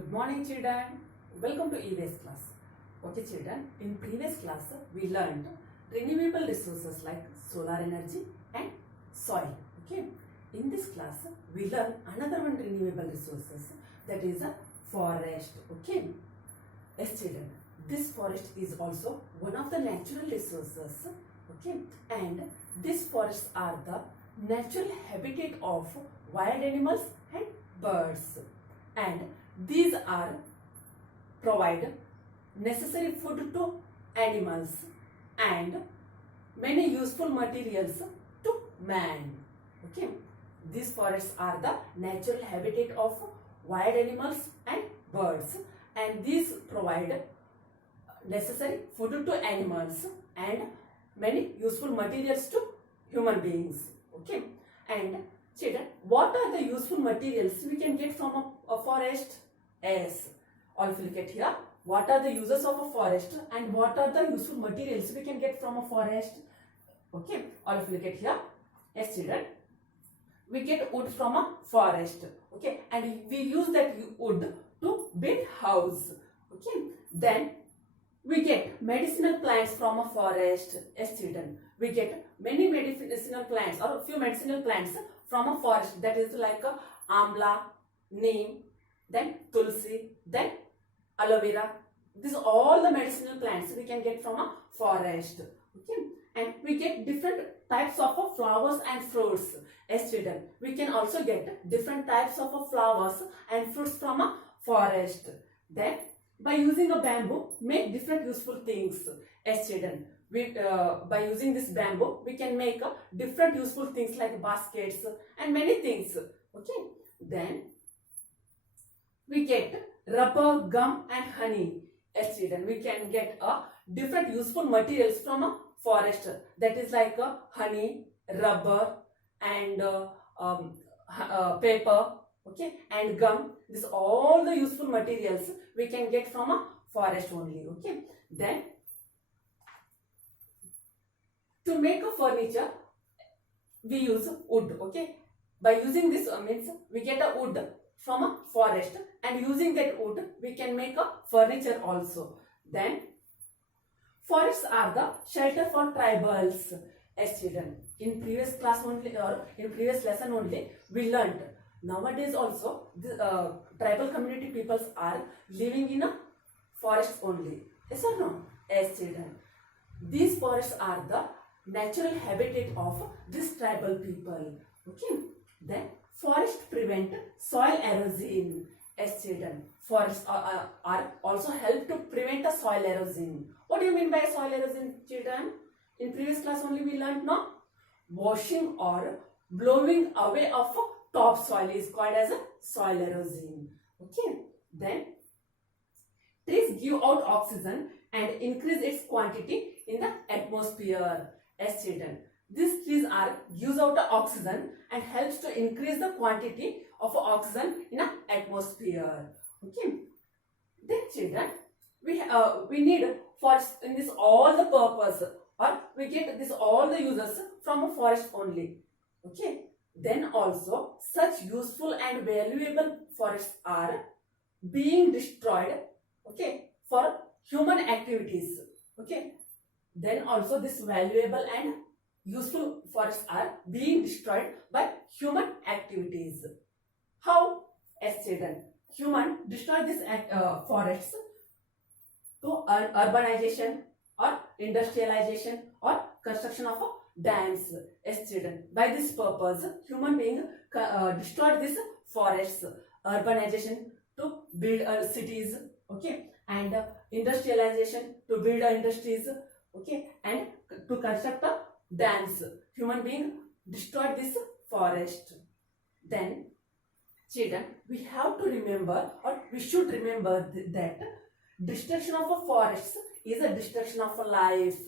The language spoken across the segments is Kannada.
Good morning, children. Welcome to EVS class. Okay, children. In previous class, we learned renewable resources like solar energy and soil. Okay. In this class, we learn another one renewable resources, that is a forest. Okay. Yes, children. This forest is also one of the natural resources. Okay. And these forests are the natural habitat of wild animals and birds. And these are provide necessary food to animals and many useful materials to man. Okay, these forests are the natural habitat of wild animals and birds, and these provide necessary food to animals and many useful materials to human beings. Okay, and children, what are the useful materials we can get from a forest? Yes, all of you look at here. What are the uses of a forest and what are the useful materials we can get from a forest? Okay, all of you look at here. Yes, children, we get wood from a forest. Okay, and we use that wood to build house. Okay, then we get medicinal plants from a forest. Yes, children, we get many medicinal plants or a few medicinal plants from a forest, that is like a amla, neem, then tulsi, then aloe vera. These are all the medicinal plants we can get from a forest. Okay, and we get different types of flowers and fruits. Yes, children, we can also get different types of flowers and fruits from a forest. Then by using a bamboo, make different useful things. Yes, children, we by using this bamboo we can make different useful things like baskets and many things. Okay, then we get rubber, gum and honey. Yes, children, we can get different useful materials from a forest, that is like honey, rubber and paper. Okay, and gum. This all the useful materials we can get from a forest only. Okay, then to make a furniture we use wood. Okay, by using this means we get a wood from a forest, and using that wood we can make a furniture also. Then forests are the shelter for tribals. As children, in previous class only or in previous lesson only we learned, nowadays also the tribal community peoples are living in a forest only. Yes or no? Yes, children, these forests are the natural habitat of this tribal people. Okay, then forest prevent soil erosion. Yes, children, forests are also help to prevent a soil erosion. What do you mean by soil erosion, children? In previous class only we learned, no? Washing or blowing away of topsoil is called as a soil erosion. Okay, then trees give out oxygen and increase its quantity in the atmosphere. Yes, children, these trees are gives out the oxygen and helps to increase the quantity of oxygen in the atmosphere. Okay, then children, we need forests in this all the purpose, or we get this all the uses from a forest only. Okay, then also such useful and valuable forests are being destroyed. Okay, for human activities. Okay, then also this valuable and useful forests are being destroyed by human activities. How? As children, human destroy these forests to urbanization or industrialization or construction of dams. As children, by this purpose human being destroyed these forests, urbanization to build cities. Okay, and industrialization to build industries. Okay, and to construct dams, human being destroyed this forest. Then children, we have to remember, or we should remember that destruction of a forest is a destruction of a life.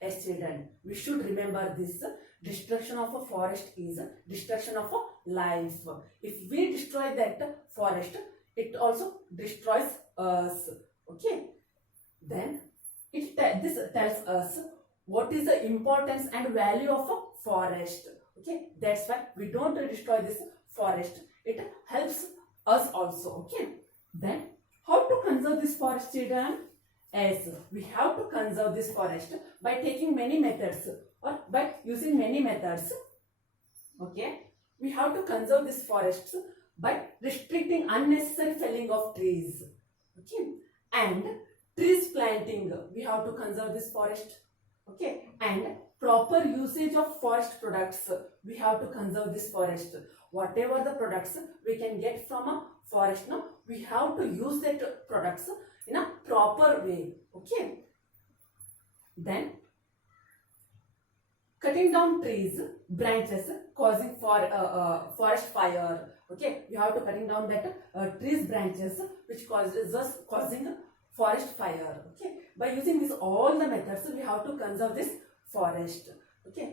As children, we should remember this. Destruction of a forest is a destruction of a life. If we destroy that forest, it also destroys us. Okay, then this tells us what is the importance and value of a forest. Okay, that's why we don't destroy this forest. It helps us also. Okay, then conserve this forest, children? Yes, we have to conserve this forest by taking many methods or by using many methods. Okay, we have to conserve this forest by restricting unnecessary felling of trees. Okay, and trees planting. We have to conserve this forest. Okay, and proper usage of forest products. We have to conserve this forest. Whatever the products we can get from a forest, no, we have to use that products in a proper way. Okay, then cutting down trees branches causing forest fire. Okay, we have to cutting down that trees branches which causing forest fire. Okay, by using this all the methods we have to conserve this forest. Okay,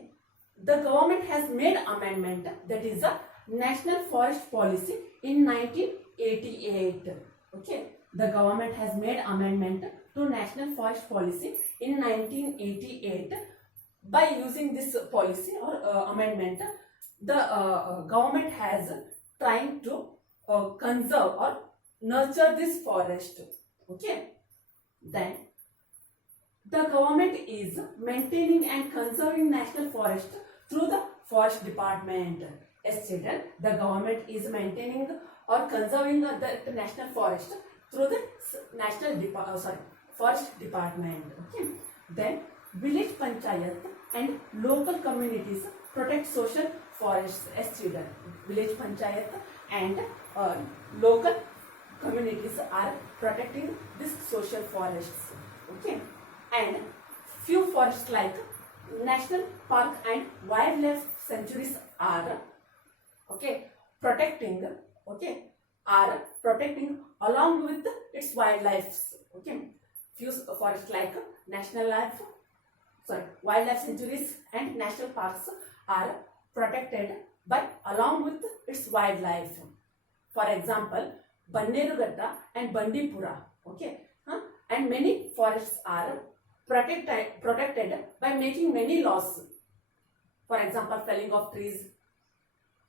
the government has made amendment, that is a National Forest Policy in 1988. Okay, the government has made amendment to National Forest Policy in 1988. By using this policy or amendment, the government has trying to conserve or nurture this forest. Okay, then the government is maintaining and conserving national forest through the forest department. Yes, children, the government is maintaining or conserving the national forest through the forest department. Okay, then village panchayat and local communities protect social forests. As children, village panchayat and local communities are protecting these social forests. Okay, and few forests like national park and wildlife sanctuaries are protecting along with its wildlife. Okay, few forests like wildlife sanctuaries and national parks are protected by along with its wildlife. For example, Bannerughatta and Bandipura. Okay, and many forests are protected by making many laws. For example, felling of trees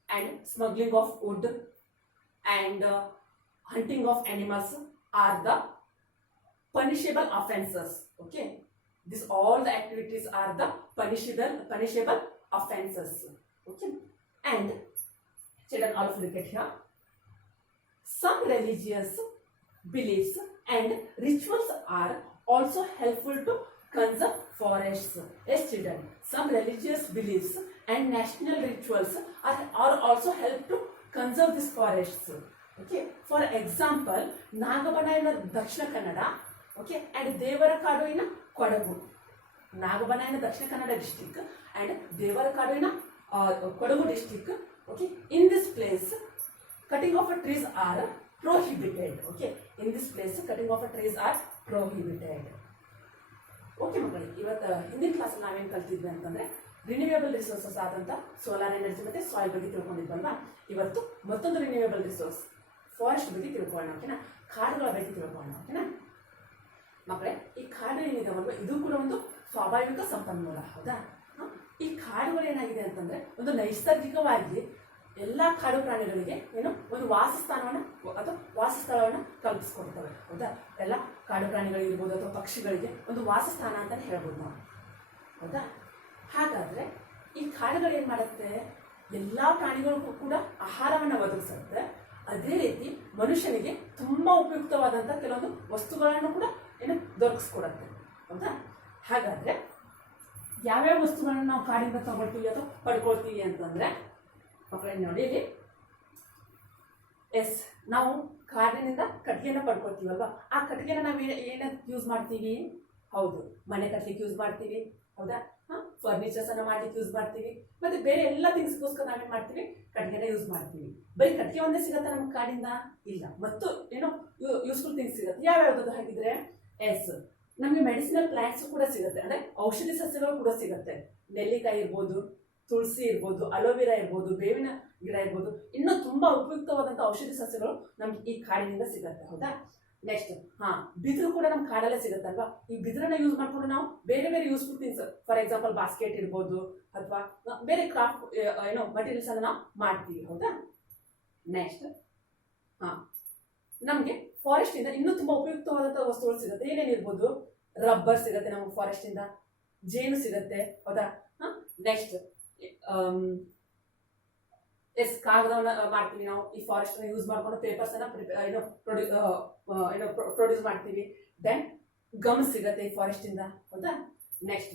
and smuggling of wood and hunting of animals are the punishable offences. Okay, these all the activities are the punishable offences. Okay, and children, all of you look at here. Some religious beliefs and rituals are also helpful to conserve forests. Yes, children, some religious beliefs and national rituals are also help to conserve these forests. Okay, for example, Nagabana in Dakshina Kannada, okay, and Devarakadu in Kodagu. Nagabana in Dakshina Kannada district and Devarakadu in Kodagu district. Okay, in this place, cutting of trees are prohibited. Okay, in this place, cutting of trees are prohibited. Okay ಮಕ್ಕಳು, ಇವತ್ತು ಹಿಂದಿನ ಕ್ಲಾಸ್ ನಾವೇನು ಕಲ್ತಿದ್ವಿ ಅಂತಂದ್ರೆ ರಿನ್ಯೂವೇಬಲ್ ರಿಸೋರ್ಸಸ್ ಆದಂತ ಸೋಲಾರ್ ಎನರ್ಜಿ ಮತ್ತೆ ಸಾಯಿಲ್ ಬಗ್ಗೆ ತಿಳ್ಕೊಂಡಿದ್ವಲ್ವಾ. ಇವತ್ತು ಮತ್ತೊಂದು ರಿನ್ಯೂವೇಬಲ್ ರಿಸೋರ್ಸ್ ಫಾರೆಸ್ಟ್ ಬಗ್ಗೆ ತಿಳ್ಕೊಳ್ಳೋಣ. ಓಕೆನಾ, ಕಾಡುಗಳ ಬಗ್ಗೆ ತಿಳ್ಕೊಳ್ಳೋಣ. ಓಕೆನಾ ಮಕ್ಕಳೇ, ಈ ಕಾಡು ಏನಿದಾವಲ್ವ ಇದು ಕೂಡ ಒಂದು ಸ್ವಾಭಾವಿಕ ಸಂಪನ್ಮೂಲ. ಹೌದಾ, ಈ ಕಾಡುಗಳು ಏನಾಗಿದೆ ಅಂತಂದ್ರೆ ಒಂದು ನೈಸರ್ಗಿಕವಾಗಿ ಎಲ್ಲಾ ಕಾಡು ಪ್ರಾಣಿಗಳಿಗೆ ಒಂದು ವಾಸಸ್ಥಳವನ್ನು ಕಲ್ಪಿಸ್ಕೊಡ್ತವೆ. ಹೌದಾ, ಎಲ್ಲ ಕಾಡು ಪ್ರಾಣಿಗಳಿರ್ಬೋದು ಅಥವಾ ಪಕ್ಷಿಗಳಿಗೆ ಒಂದು ವಾಸಸ್ಥಾನ ಅಂತಾನೆ ಹೇಳ್ಬೋದು ನಾವು. ಹೌದಾ, ಹಾಗಾದ್ರೆ ಈ ಕಾಡುಗಳು ಏನ್ ಮಾಡುತ್ತೆ, ಎಲ್ಲಾ ಪ್ರಾಣಿಗಳಿಗೂ ಕೂಡ ಆಹಾರವನ್ನು ಒದಗಿಸುತ್ತೆ. ಅದೇ ರೀತಿ ಮನುಷ್ಯನಿಗೆ ತುಂಬಾ ಉಪಯುಕ್ತವಾದಂತ ಕೆಲವೊಂದು ವಸ್ತುಗಳನ್ನು ಕೂಡ ದೊರಕಿಸ್ಕೊಡತ್ತೆ. ಹೌದಾ, ಹಾಗಾದ್ರೆ ಯಾವ್ಯಾವ ವಸ್ತುಗಳನ್ನು ನಾವು ಕಾಡಿಂದ ತಗೊಳ್ತೀವಿ ಅಥವಾ ಪಡ್ಕೊಳ್ತೀವಿ ಅಂತಂದ್ರೆ ಮಕ್ಕಳೇ ನೋಡಿ ಇಲ್ಲಿ. ಎಸ್, ನಾವು ಕಾಡಿನಿಂದ ಕಟ್ಟಿಗೆನ ಪಡ್ಕೊಳ್ತೀವಲ್ವಾ, ಆ ಕಟ್ಟಿಗೆನ ನಾವು ಏನಕ್ಕೆ ಯೂಸ್ ಮಾಡ್ತೀವಿ? ಹೌದು, ಮನೆ ಕಟ್ಟಲಿಕ್ಕೆ ಯೂಸ್ ಮಾಡ್ತೀವಿ. ಹೌದಾ, ಫರ್ನಿಚರ್ಸ್ ಅನ್ನ ಮಾಡ್ಲಿಕ್ಕೆ ಯೂಸ್ ಮಾಡ್ತೀವಿ. ಮತ್ತೆ ಬೇರೆ ಎಲ್ಲ ಥಿಂಗ್ಸ್ಗೋಸ್ಕರ ನಾವೇನ್ ಮಾಡ್ತೀವಿ, ಕಟ್ಟಿಗೆನ ಯೂಸ್ ಮಾಡ್ತೀವಿ. ಬರೀ ಕಟ್ಟಿಗೆ ಒಂದೇ ಸಿಗತ್ತಾ ನಮ್ಗೆ ಕಾಡಿಂದ? ಇಲ್ಲ, ಮತ್ತು ಯೂಸ್ಫುಲ್ ಥಿಂಗ್ಸ್ ಸಿಗುತ್ತೆ. ಯಾವ್ಯಾವ್ದು ಹಾಗಿದ್ರೆ? ಎಸ್, ನಮಗೆ ಮೆಡಿಸಿನಲ್ ಪ್ಲಾಂಟ್ಸ್ ಕೂಡ ಸಿಗುತ್ತೆ, ಅಂದ್ರೆ ಔಷಧಿ ಸಸ್ಯಗಳು ಕೂಡ ಸಿಗುತ್ತೆ. ನೆಲ್ಲಿಕಾಯಿ ಇರ್ಬೋದು, ತುಳಸಿ ಇರ್ಬೋದು, ಅಲೋವೆರಾ ಇರ್ಬೋದು, ಬೇವಿನ ಗಿಡ ಇರ್ಬೋದು, ಇನ್ನೂ ತುಂಬಾ ಉಪಯುಕ್ತವಾದಂತಹ ಔಷಧಿ ಸಸ್ಯಗಳು ನಮ್ಗೆ ಈ ಕಾಡಿನಿಂದ ಸಿಗುತ್ತೆ. ಹೌದಾ, ನೆಕ್ಸ್ಟ್ ಬಿದಿರು ಕೂಡ ನಮ್ ಕಾಡಲ್ಲೇ ಸಿಗುತ್ತಲ್ವಾ. ಈ ಬಿದಿರನ್ನ ಯೂಸ್ ಮಾಡ್ಕೊಂಡು ನಾವು ಬೇರೆ ಬೇರೆ useful things, for example basket ಇರ್ಬೋದು ಅಥವಾ ಬೇರೆ ಕ್ರಾಫ್ಟ್ ಮಟೀರಿಯಲ್ಸ್ ಅನ್ನ ನಾವು ಮಾಡ್ತೀವಿ. ಹೌದಾ, ನೆಕ್ಸ್ಟ್ ನಮ್ಗೆ ಫಾರೆಸ್ಟ್ ಇಂದ ಇನ್ನೂ ತುಂಬಾ ಉಪಯುಕ್ತವಾದಂತಹ ವಸ್ತುಗಳು ಸಿಗುತ್ತೆ. ಏನೇನಿರ್ಬೋದು, ರಬ್ಬರ್ ಸಿಗುತ್ತೆ ನಮಗೆ ಫಾರೆಸ್ಟ್ ಇಂದ, ಜೇನು ಸಿಗುತ್ತೆ, ಹೌದಾ. ನೆಕ್ಸ್ಟ್ ಕಾಗದವನ್ನ ಮಾಡ್ತೀವಿ ನಾವು ಈ ಫಾರೆಸ್ಟ್ ಯೂಸ್ ಮಾಡ್ಕೊಂಡು, ಪೇಪರ್ಸ್ ಅನ್ನ ಪ್ರೊಡ್ಯೂಸ್ ಮಾಡ್ತೀವಿ. ದೆನ್ ಗಮ್ ಸಿಗತ್ತೆ ಈ ಫಾರೆಸ್ಟ್ ಇಂದ, ಹೌದಾ. ನೆಕ್ಸ್ಟ್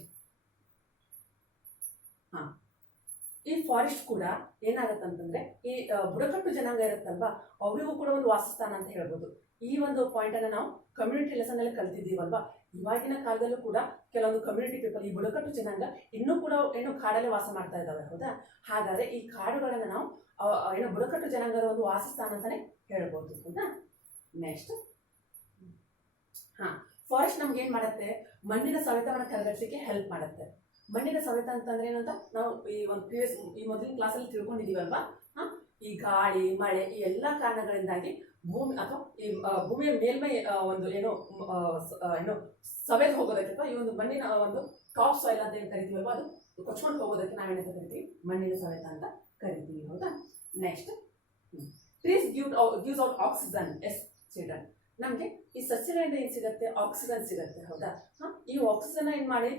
ಈ ಫಾರೆಸ್ಟ್ ಕೂಡ ಏನಾಗತ್ತಂತಂದ್ರೆ ಈ ಬುಡಕಟ್ಟು ಜನಾಂಗ ಇರುತ್ತಲ್ವಾ, ಅವರಿಗೂ ಕೂಡ ಒಂದು ವಾಸಸ್ಥಾನ ಅಂತ ಹೇಳ್ಬೋದು. ಈ ಒಂದು ಪಾಯಿಂಟ್ ಅನ್ನ ನಾವು ಕಮ್ಯುನಿಟಿ ಲೆಸನ್ ಅಲ್ಲಿ ಕಲ್ತಿದ್ದೀವಲ್ವಾ. ಇವಾಗಿನ ಕಾಲದಲ್ಲೂ ಕೂಡ ಕೆಲವೊಂದು ಕಮ್ಯುನಿಟಿ ಪೀಪಲ್, ಈ ಬುಡಕಟ್ಟು ಜನಾಂಗ ಇನ್ನೂ ಕೂಡ ಕಾಡಲ್ಲಿ ವಾಸ ಮಾಡ್ತಾ ಇದ್ದಾವೆ, ಹೌದಾ. ಹಾಗಾದ್ರೆ ಈ ಕಾಡುಗಳನ್ನ ನಾವು ಬುಡಕಟ್ಟು ಜನಾಂಗದ ಒಂದು ವಾಸಸ್ಥಾನ ಅಂತಾನೆ ಹೇಳ್ಬೋದು, ಹೌದಾ. ನೆಕ್ಸ್ಟ್ ಫಾರೆಸ್ಟ್ ನಮ್ಗೆ ಏನ್ ಮಾಡುತ್ತೆ, ಮಣ್ಣಿನ ಸವೆತವನ್ನ ಕರಗಿಸಲಿಕ್ಕೆ ಹೆಲ್ಪ್ ಮಾಡುತ್ತೆ. ಮಣ್ಣಿನ ಸವೆತ ಅಂತಂದ್ರೆ ಏನಂತ ನಾವು ಈ ಮೊದಲಿನ ಕ್ಲಾಸಲ್ಲಿ ತಿಳ್ಕೊಂಡಿದೀವಲ್ವಾ. ಈ ಗಾಳಿ, ಮಳೆ, ಈ ಎಲ್ಲಾ ಕಾರಣಗಳಿಂದಾಗಿ ಭೂಮಿ ಅಥವಾ ಈ ಭೂಮಿಯ ಮೇಲ್ಮೈ ಒಂದು ಸವೆದು ಹೋಗೋದಕ್ಕೆ, ಅಥವಾ ಈ ಒಂದು ಮಣ್ಣಿನ ಒಂದು ಟಾಪ್ ಸಾಯಿಲ್ ಅಂತ ಏನು ಕರಿತೀವಲ್ವಾ, ಅದು ಕೊಚ್ಕೊಂಡು ಹೋಗೋದಕ್ಕೆ ನಾವೇನಂತ ಕರಿತೀವಿ, ಮಣ್ಣಿನ ಸವೆತ ಅಂತ ಕರಿತೀವಿ, ಹೌದಾ. Next trees gives out oxygen. Yes children, ನಮಗೆ ಈ ಸಸ್ಯಗಳಿಂದ ಏನ್ ಸಿಗುತ್ತೆ, ಆಕ್ಸಿಜನ್ ಸಿಗುತ್ತೆ, ಹೌದಾ. ಈ ಆಕ್ಸಿಜನ್ ಏನ್ ಮಾಡಿ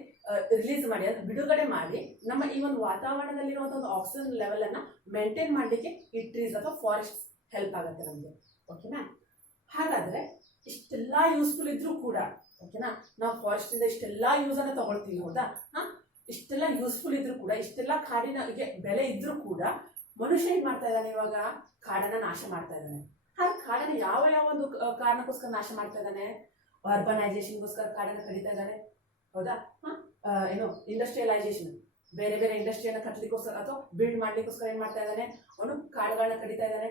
ರಿಲೀಸ್ ಮಾಡಿ, ಅಂದ್ರೆ ಬಿಡುಗಡೆ ಮಾಡಿ, ನಮ್ಮ ಈ ಒಂದು ವಾತಾವರಣದಲ್ಲಿರುವಂತಹ ಒಂದು ಆಕ್ಸಿಜನ್ ಲೆವೆಲ್ ಅನ್ನ ಮೇಂಟೈನ್ ಮಾಡ್ಲಿಕ್ಕೆ ಈ ಟ್ರೀಸ್ ಅಥವಾ ಫಾರೆಸ್ಟ್ ಹೆಲ್ಪ್ ಆಗುತ್ತೆ ನಮಗೆ, ಓಕೆನಾ. ಹಾಗಾದ್ರೆ ಇಷ್ಟೆಲ್ಲಾ ಯೂಸ್ಫುಲ್ ಇದ್ರೂ ಕೂಡ, ಓಕೆನಾ, ನಾವು ಫಾರೆಸ್ಟ್ ಇಂದ ಇಷ್ಟೆಲ್ಲಾ ಯೂಸ್ ಅನ್ನ ತಗೊಳ್ತೀವಿ, ಹೌದಾ. ಇಷ್ಟೆಲ್ಲ ಯೂಸ್ಫುಲ್ ಇದ್ರೂ ಕೂಡ, ಇಷ್ಟೆಲ್ಲ ಕಾಡಿನ ಬೆಲೆ ಇದ್ರೂ ಕೂಡ ಮನುಷ್ಯ ಏನ್ ಮಾಡ್ತಾ ಇದ್ದಾನೆ, ಇವಾಗ ಕಾಡನ್ನ ನಾಶ ಮಾಡ್ತಾ ಇದ್ದಾನೆ. ಹಾಗೆ ಕಾಡನ್ನ ಯಾವ ಒಂದು ಕಾರಣಕ್ಕೋಸ್ಕರ ನಾಶ ಮಾಡ್ತಾ ಇದ್ದಾನೆ, ಅರ್ಬನೈಸೇಷನ್ಗೋಸ್ಕರ ಕಾಡನ್ನ ಕಡಿತಾ ಇದ್ದಾನೆ, ಹೌದಾ. ಇಂಡಸ್ಟ್ರಿಯಲೈಸೇಷನ್, ಬೇರೆ ಬೇರೆ ಇಂಡಸ್ಟ್ರಿಯನ್ನ ಕಟ್ಟಲಿಕ್ಕೋಸ್ಕರ ಅಥವಾ ಬಿಲ್ಡ್ ಮಾಡ್ಲಿಕ್ಕೋಸ್ಕರ ಏನ್ ಮಾಡ್ತಾ ಇದ್ದಾನೆ, ಅವನು ಕಾಡುಗಳನ್ನ ಕಡಿತಾ ಇದ್ದಾನೆ.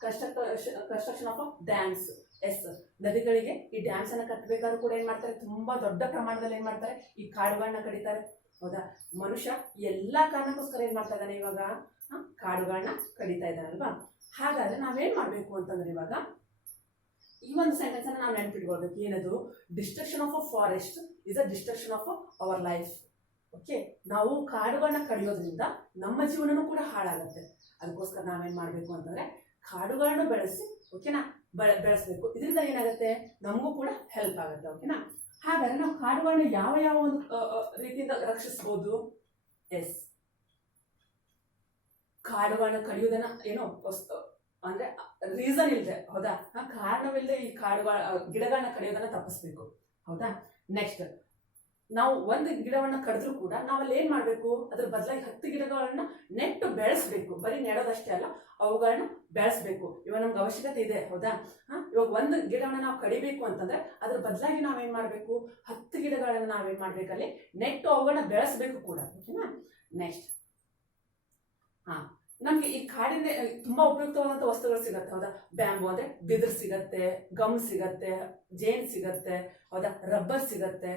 Construction of dams. ಎಸ್, ನದಿಗಳಿಗೆ ಈ ಡ್ಯಾಮ್ಸ್ ಅನ್ನ ಕಟ್ಟಬೇಕಾದ್ರೂ ಕೂಡ ಏನ್ ಮಾಡ್ತಾರೆ, ತುಂಬಾ ದೊಡ್ಡ ಪ್ರಮಾಣದಲ್ಲಿ ಏನ್ ಮಾಡ್ತಾರೆ, ಈ ಕಾಡುಗಳನ್ನ ಕಡಿತಾರೆ, ಹೌದಾ. ಮನುಷ್ಯ ಎಲ್ಲಾ ಕಾರಣಕ್ಕೋಸ್ಕರ ಏನ್ ಮಾಡ್ತಾ ಇದ್ದಾನೆ, ಇವಾಗ ಕಾಡುಗಳನ್ನ ಕಡಿತಾ ಇದ್ದಾನಲ್ವಾ. ಹಾಗಾದ್ರೆ ನಾವೇನ್ ಮಾಡ್ಬೇಕು ಅಂತಂದ್ರೆ, ಇವಾಗ ಈ ಒಂದು ಸೆಂಟೆನ್ಸ್ ಅನ್ನ ನಾವು ನೆನಪಿಟ್ಕೊಳ್ಬೇಕು. ಏನದು, destruction of a forest is a destruction of our life. Okay, ನಾವು ಕಾಡುಗಳನ್ನ ಕಡಿಯೋದ್ರಿಂದ ನಮ್ಮ ಜೀವನನೂ ಕೂಡ ಹಾಳಾಗುತ್ತೆ. ಅದಕ್ಕೋಸ್ಕರ ನಾವೇನ್ ಮಾಡ್ಬೇಕು ಅಂತಂದ್ರೆ ಕಾಡುಗಳನ್ನ ಬೆಳೆಸಿ, ಓಕೆನಾ, ಬೆಳೆಸ್ಬೇಕು. ಇದರಿಂದ ಏನಾಗುತ್ತೆ, ನಮಗೂ ಕೂಡ ಹೆಲ್ಪ್ ಆಗುತ್ತೆ, ಓಕೆನಾ. ಹಾಗಾದ್ರೆ ನಾವು ಕಾಡುಗಳನ್ನ ಯಾವ ಯಾವ ಒಂದು ರೀತಿಯಿಂದ ರಕ್ಷಿಸಬಹುದು. ಎಸ್, ಕಾಡುಗಳನ್ನ ಕಡಿಯೋದನ್ನ ಅಂದ್ರೆ ರೀಸನ್ ಇಲ್ಲದೆ, ಹೌದಾ, ಕಾರಣವಿಲ್ಲದೆ ಈ ಗಿಡಗಳನ್ನ ಕಡಿಯೋದನ್ನ ತಪ್ಪಿಸ್ಬೇಕು, ಹೌದಾ. ನೆಕ್ಸ್ಟ್, ನಾವು ಒಂದು ಗಿಡವನ್ನ ಕಡಿದ್ರು ಕೂಡ ನಾವಲ್ಲಿ ಏನ್ ಮಾಡ್ಬೇಕು, ಅದ್ರ ಬದಲಾಗಿ 10 ಗಿಡಗಳನ್ನ ನೆಟ್ಟು ಬೆಳೆಸ್ಬೇಕು. ಬರೀ ನೆಡೋದಷ್ಟೇ ಅಲ್ಲ, ಅವುಗಳನ್ನ ಬೆಳೆಸ್ಬೇಕು. ಇವಾಗ ನಮ್ಗೆ ಅವಶ್ಯಕತೆ ಇದೆ, ಹೌದಾ. ಇವಾಗ ಒಂದು ಗಿಡವನ್ನ ನಾವು ಕಡಿಬೇಕು ಅಂತಂದ್ರೆ ಅದ್ರ ಬದಲಾಗಿ ನಾವೇನ್ ಮಾಡ್ಬೇಕು, 10 ಗಿಡಗಳನ್ನ ನಾವೇನ್ ಮಾಡ್ಬೇಕಲ್ಲಿ ನೆಟ್ಟು ಅವುಗಳನ್ನ ಬೆಳೆಸ್ಬೇಕು ಕೂಡ, ಓಕೆನಾ. ನೆಕ್ಸ್ಟ್, ನಮ್ಗೆ ಈ ಕಾಡಿನ ತುಂಬಾ ಉಪಯುಕ್ತವಾದಂತ ವಸ್ತುಗಳು ಸಿಗತ್ತೆ, ಹೌದಾ. ಬ್ಯಾಂಬು ಅಂದ್ರೆ ಬಿದಿರು ಸಿಗತ್ತೆ, ಗಮ್ ಸಿಗತ್ತೆ, ಜೇನ್ ಸಿಗತ್ತೆ, ಹೌದಾ, ರಬ್ಬರ್ ಸಿಗತ್ತೆ.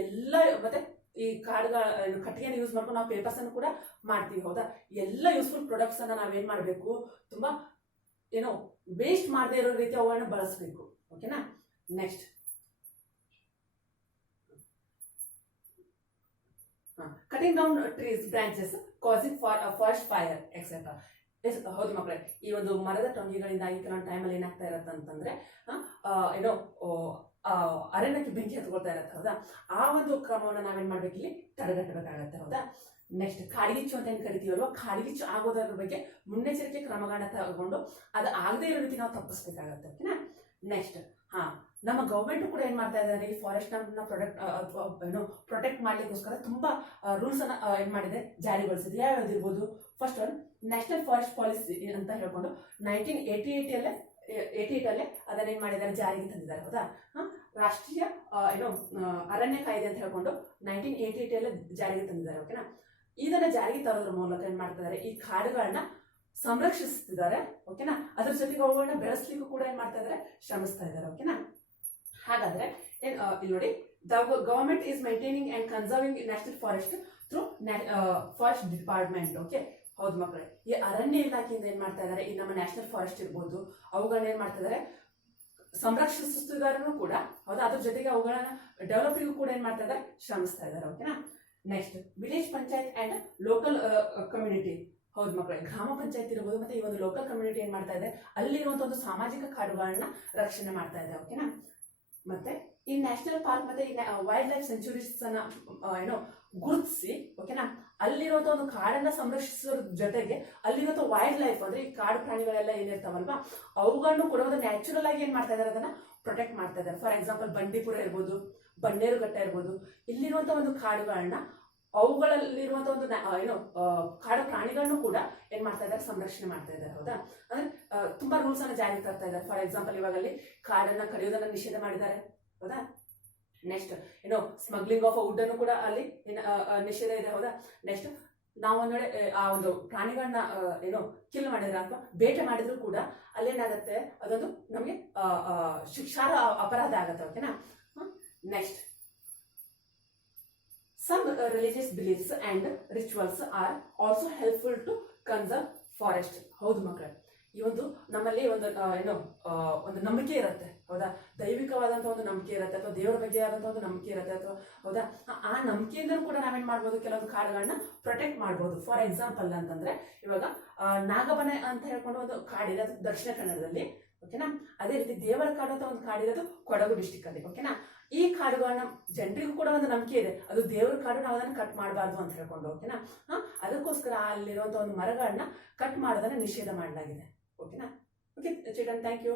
ಎಲ್ಲ ಮತ್ತೆ ಈ ಕಟ್ಟಿಗೆನ ಯೂಸ್ ಮಾಡ್ಕೊಂಡು ನಾವು ಪೇಪರ್ಸ್ ಅನ್ನು ಕೂಡ ಮಾಡ್ತೀವಿ, ಹೌದಾ. ಎಲ್ಲ ಯೂಸ್ಫುಲ್ ಪ್ರಾಡಕ್ಟ್ಸ್ ಅನ್ನ ನಾವೇನ್ ಮಾಡ್ಬೇಕು, ತುಂಬಾ ವೇಸ್ಟ್ ಮಾಡದೇ ಇರೋ ರೀತಿ ಅವುಗಳನ್ನ ಬಳಸಬೇಕು, ಓಕೆನಾ. Next, cutting down trees branches causing forest fire etcetera. ಹೌದು ಮಕ್ಕಳೇ, ಈ ಒಂದು ಮರದ ಟೊಂಗಿಗಳಿಂದಾಗಿ ಕೆಲವೊಂದು ಟೈಮಲ್ಲಿ ಏನಾಗ್ತಾ ಇರತ್ತೆ ಅಂತಂದ್ರೆ ಅರಣ್ಯಕ್ಕೆ ಬೆಂಕಿ ಹತ್ಕೊಳ್ತಾ ಇರತ್ತೆ, ಹೌದಾ. ಆ ಒಂದು ಕ್ರಮವನ್ನು ನಾವೇನ್ ಮಾಡ್ಬೇಕು, ಇಲ್ಲಿ ತಡೆಗಟ್ಟಬೇಕಾಗತ್ತೆ, ಹೌದಾ. ನೆಕ್ಸ್ಟ್, ಕಾಡ್ಗಿಚ್ಚು ಅಂತ ಏನ್ ಕರಿತೀವಲ್ವಾ, ಕಾಡ್ಗಿಚ್ಚು ಆಗೋದ್ರ ಬಗ್ಗೆ ಮುನ್ನೆಚ್ಚರಿಕೆ ಕ್ರಮಗಳನ್ನ ತಗೊಂಡು ಅದು ಆಗದೆ ಇರೋ ರೀತಿ ನಾವು ತಪ್ಪಿಸ್ಬೇಕಾಗತ್ತೆ, ಓಕೆನಾ. ನೆಕ್ಸ್ಟ್, ನಮ್ಮ ಗವರ್ಮೆಂಟ್ ಕೂಡ ಏನ್ ಮಾಡ್ತಾ ಇದ್ದಾರೆ, ಈ ಫಾರೆಸ್ಟ್ ನ ಪ್ರೊಟೆಕ್ಟ್ ಮಾಡ್ಲಿಕ್ಕೋಸ್ಕರ ತುಂಬಾ ರೂಲ್ಸ್ ಅನ್ನ ಏನ್ ಮಾಡಿದೆ, ಜಾರಿಗೊಳಿಸಿದೆ. ಯಾವ್ಯಾವ್ದಿರ್ಬೋದು, first one national forest policy ಅಂತ ಹೇಳ್ಕೊಂಡು 1988 ಅಲ್ಲೇ ಅದನ್ನೇನ್ ಮಾಡಿದ್ದಾರೆ, ಜಾರಿಗೆ ತಂದಿದ್ದಾರೆ, ಹೌದಾ. ರಾಷ್ಟ್ರೀಯ ಅರಣ್ಯ ಕಾಯ್ದೆ ಅಂತ ಹೇಳ್ಕೊಂಡು 1988 ಅಲ್ಲೇ ಜಾರಿಗೆ ತಂದಿದ್ದಾರೆ, ಓಕೆನಾ. ಇದನ್ನ ಜಾರಿಗೆ ತರೋದ್ರ ಮೂಲಕ ಏನ್ ಮಾಡ್ತಿದ್ದಾರೆ, ಈ ಕಾಡುಗಳನ್ನ ಸಂರಕ್ಷಿಸ್ತಿದ್ದಾರೆ, ಓಕೆನಾ. ಅದ್ರ ಜೊತೆಗೆ ಅವುಗಳನ್ನ ಬೆಳೆಸ್ಲಿಕ್ಕೂ ಕೂಡ ಏನ್ ಮಾಡ್ತಾ ಇದಾರೆ, ಶ್ರಮಿಸ್ತಾ ಇದ್ದಾರೆ, ಓಕೆನಾ. ಹಾಗಾದ್ರೆ ಇಲ್ಲಿ ನೋಡಿ, the government is maintaining and conserving national forest through forest department. Okay, ಹೌದು ಮಕ್ಕಳೇ, ಈ ಅರಣ್ಯ ಇಲಾಖೆಯಿಂದ ಏನ್ ಮಾಡ್ತಾ ಇದಾರೆ, ಈ ನಮ್ಮ ನ್ಯಾಷನಲ್ ಫಾರೆಸ್ಟ್ ಇರ್ಬೋದು, ಅವುಗಳನ್ನ ಏನ್ ಮಾಡ್ತಾ ಇದಾರೆ, ಸಂರಕ್ಷಿಸುತ್ತಿದ್ದಾರೂ ಕೂಡ, ಹೌದಾ. ಅದ್ರ ಜೊತೆಗೆ ಅವುಗಳನ್ನ ಡೆವಲಪಿಂಗ್ ಕೂಡ ಏನ್ ಮಾಡ್ತಾ ಇದಾರೆ, ಶ್ರಮಿಸ್ತಾ ಇದ್ದಾರೆ, ಓಕೆನಾ. Next, village panchayat and local community. ಹೌದು ಮಕ್ಕಳೇ, ಗ್ರಾಮ ಪಂಚಾಯತ್ ಇರ್ಬೋದು ಮತ್ತೆ ಈ ಒಂದು ಲೋಕಲ್ ಕಮ್ಯುನಿಟಿ ಏನ್ ಮಾಡ್ತಾ ಇದೆ, ಅಲ್ಲಿರುವಂತ ಒಂದು ಸಾಮಾಜಿಕ ಕಾಡುಗಳನ್ನ ರಕ್ಷಣೆ ಮಾಡ್ತಾ ಇದೆ. ಓಕೆನಾ. ಮತ್ತೆ ಈ ನ್ಯಾಷನಲ್ ಪಾರ್ಕ್ ಮತ್ತೆ ಈ ವೈಲ್ಡ್ ಲೈಫ್ ಸೆಂಚುರೀಸ್ ಅನ್ನ ಏನೋ ಗುರುತಿಸಿ, ಓಕೆನಾ, ಅಲ್ಲಿರುವಂತ ಒಂದು ಕಾಡನ್ನ ಸಂರಕ್ಷಿಸೋದ್ರ ಜೊತೆಗೆ ಅಲ್ಲಿರುವಂತ ವೈಲ್ಡ್ ಲೈಫ್ ಅಂದ್ರೆ ಈ ಕಾಡು ಪ್ರಾಣಿಗಳೆಲ್ಲ ಏನಿರ್ತಾವಲ್ವಾ ಅವುಗಳನ್ನು ಕೂಡ ಒಂದು ನ್ಯಾಚುರಲ್ ಆಗಿ ಏನ್ ಮಾಡ್ತಾ ಇದಾರೆ, ಅದನ್ನ ಪ್ರೊಟೆಕ್ಟ್ ಮಾಡ್ತಾ ಇದ್ದಾರೆ. ಫಾರ್ ಎಕ್ಸಾಂಪಲ್ ಬಂಡೀಪುರ ಇರ್ಬೋದು, ಬನ್ನೇರುಘಟ್ಟ ಇರ್ಬೋದು, ಇಲ್ಲಿರುವಂತ ಒಂದು ಕಾಡುಗಳನ್ನ ಅವುಗಳಲ್ಲಿರುವಂತಹ ಒಂದು ಏನು ಕಾಡು ಪ್ರಾಣಿಗಳನ್ನು ಕೂಡ ಏನ್ ಮಾಡ್ತಾ ಇದ್ದಾರೆ, ಸಂರಕ್ಷಣೆ ಮಾಡ್ತಾ ಇದ್ದಾರೆ. ಹೌದಾ. ಅಂದ್ರೆ ತುಂಬಾ ರೂಲ್ಸ್ ಅನ್ನ ಜಾರಿಗೆ ತರ್ತಾ ಇದ್ದಾರೆ. ಫಾರ್ ಎಕ್ಸಾಂಪಲ್ ಇವಾಗ ಅಲ್ಲಿ ಕಾಡನ್ನ ಕಡಿಯೋದನ್ನ ನಿಷೇಧ ಮಾಡಿದ್ದಾರೆ. ಹೌದಾ. ನೆಕ್ಸ್ಟ್ ಏನೋ ಸ್ಮಗ್ಲಿಂಗ್ ಆಫ್ ವುಡ್ ಅನ್ನು ಕೂಡ ಅಲ್ಲಿ ನಿಷೇಧ ಇದೆ. ಹೌದಾ. ನೆಕ್ಸ್ಟ್ ನಾವು ಒಂದ್ ವೇಳೆ ಆ ಒಂದು ಪ್ರಾಣಿಗಳನ್ನ ಏನೋ ಕಿಲ್ ಮಾಡಿದ್ರೆ ಅಥವಾ ಬೇಟೆ ಮಾಡಿದ್ರು ಕೂಡ ಅಲ್ಲೇನಾಗತ್ತೆ, ಅದೊಂದು ನಮಗೆ ಶಿಕ್ಷಾರ್ಹ ಅಪರಾಧ ಆಗತ್ತೆ. ಓಕೆನಾ. Next some religious beliefs and rituals are also helpful to conserve forest. ಹೌದು ಮಕ್ಕಳೇ, ಈ ಒಂದು ನಮ್ಮಲ್ಲಿ ಒಂದು ಏನೋ ಒಂದು ನಂಬಿಕೆ ಇರುತ್ತೆ. ಹೌದಾ. ದೈವಿಕವಾದಂತ ಒಂದು ನಂಬಿಕೆ ಇರುತ್ತೆ ಅಥವಾ ದೇವರ ಬಗ್ಗೆ ಆದಂತ ಒಂದು ನಂಬಿಕೆ ಇರುತ್ತೆ ಅಥವಾ ಹೌದಾ, ಆ ನಂಬಿಕೆಯಿಂದ ಕೂಡ ನಾವೇನ್ ಮಾಡ್ಬೋದು, ಕೆಲವೊಂದು ಕಾಡುಗಳನ್ನ ಪ್ರೊಟೆಕ್ಟ್ ಮಾಡ್ಬೋದು. ಫಾರ್ ಎಕ್ಸಾಂಪಲ್ ಅಂತಂದ್ರೆ ಇವಾಗ ನಾಗಬನೆ ಅಂತ ಹೇಳ್ಕೊಂಡು ಒಂದು ಕಾಡಿದೆ, ಅದು ದಕ್ಷಿಣ ಕನ್ನಡದಲ್ಲಿ. ಓಕೆನಾ. ಅದೇ ರೀತಿ ದೇವರ ಕಾಡು ಅಂತ ಒಂದು ಕಾಡಿರೋದು ಕೊಡಗು ಡಿಸ್ಟಿಕ್ ಅಲ್ಲಿ. ಓಕೆನಾ. ಈ ಕಾಡುಗಳನ್ನ ಜನರಿಗೂ ಕೂಡ ಒಂದು ನಂಬಿಕೆ ಇದೆ, ಅದು ದೇವರ ಕಾಡು, ನಾವು ಅದನ್ನ ಕಟ್ ಮಾಡಬಾರ್ದು ಅಂತ ಹೇಳ್ಕೊಂಡು. ಓಕೆನಾ. ಅದಕ್ಕೋಸ್ಕರ ಅಲ್ಲಿರುವಂತ ಒಂದು ಮರಗಳನ್ನ ಕಟ್ ಮಾಡೋದನ್ನ ನಿಷೇಧ ಮಾಡಲಾಗಿದೆ. ಓಕೆನಾ. Okay children, thank you.